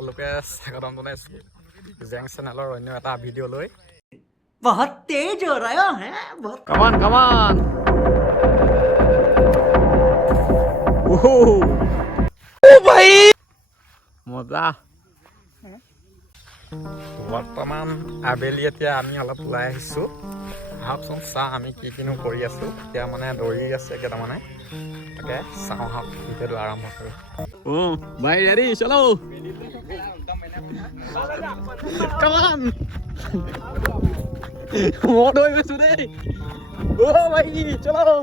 সকলোকে স্বাগতম জনাইছোঁ জেং চেনেলৰ অন্য এটা ভিডিঅ'লৈ বহুত তেজ হৈ ৰহা হে বহুত কামান কামান ও ভাই মজা বৰ্তমান আবেলি এতিয়া আমি অলপ ওলাই আহিছোঁ। আহকচোন চাওঁ আমি কি কিনো কৰি আছোঁ। এতিয়া মানে দৌৰি আছে কেইটামানে। তাকে চাওঁ আহক ভিডিঅ'টো আৰম্ভ কৰোঁ। চলো। কামান মোট হয়ে গেছো ভাই, চলো।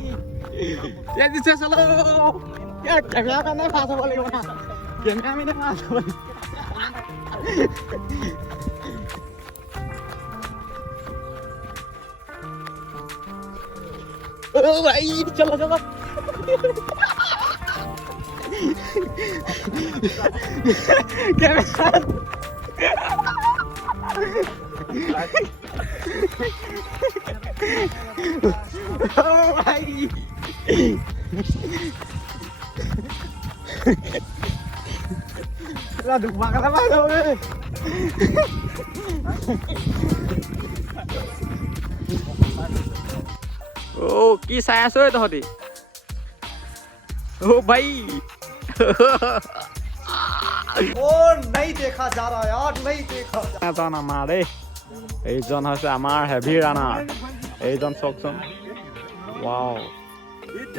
ये Jadi saya selalu ya jangan karena fase balik mana. Jangan ini fase balik. Oh, baik, jalan jalan. Kemesan. Oh, Laduk bakal apa lo? ও কি চাই আছ তহঁতি ও ভাই ও নাই দেখা যা রা यार নাই দেখা যা না মারে এইজন হৈছে আমাৰ হেভি ৰাণাৰ এইজন চাওকচোন ৱাও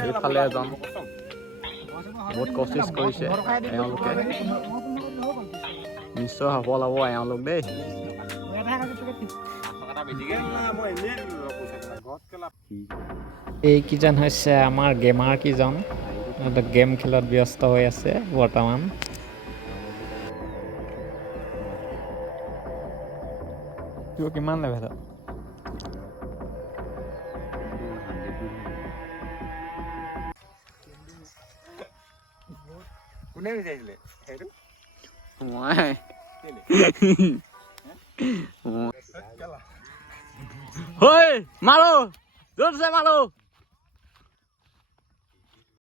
এইফালে এজন বহুত কচিছ কৰিছে এওঁলোকে। নিশ্চয় সফল হ'ব এওঁলোক দেই। এইকেইজন হৈছে আমাৰ গেমাৰ কেইজন গেম খেলত ব্যস্ত হৈ আছে বৰ্তমান। কিমান লেভেলত মই। হৈ মাৰো। জোৰছে মাৰো।